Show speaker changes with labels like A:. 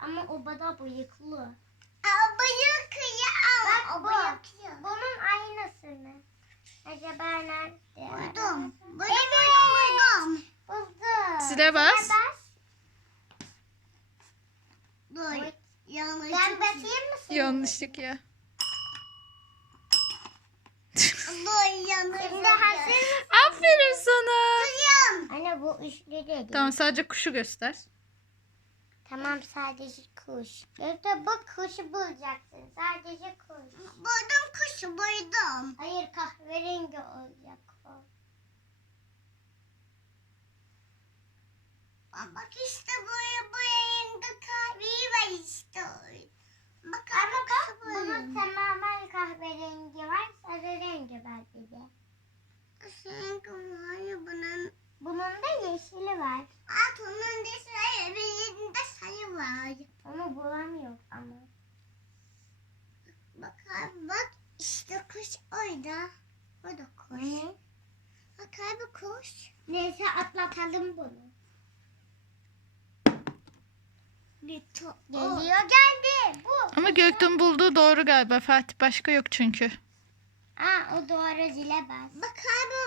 A: Ama o bada bıyıklı.
B: Bıyıklı.
A: Bak bu. Bunun aynısını. Acaba nerede?
B: Buldum.
A: Evet. Buldum.
C: Zile bas.
B: Dur. Yanlış.
A: Ben basayım mı sana?
C: Yanlışlık ya.
B: Dur yanlış.
A: Şimdi hazır mısın?
C: Aferin sana.
A: Anne bu üçlü dedi.
C: Tamam, sadece kuşu göster.
A: Tamam sadece kuş. İşte bu kuşu bulacaksın. Sadece kuş.
B: Buldum kuşu buldum.
A: Hayır kahverengi olacak o.
B: Bak işte bu yayında kahveyi var işte. Bak
A: Ama bak
B: kuşu
A: bunun tamamen kahverengi var. Sarı rengi var bir de. Bunun da yeşili var.
B: Onun da sayı, birinde sayı var.
A: Onu bulamıyor ama.
B: Bak abi bak işte kuş orada. O da kuş.
A: Ne?
B: Bak abi kuş.
A: Neyse atlatalım bunu. Geliyor geldi. Bu.
C: Ama Göktuğ'un bulduğu doğru galiba Fatih. Başka yok çünkü.
A: Aa o doğru zile bas.
B: Bak abi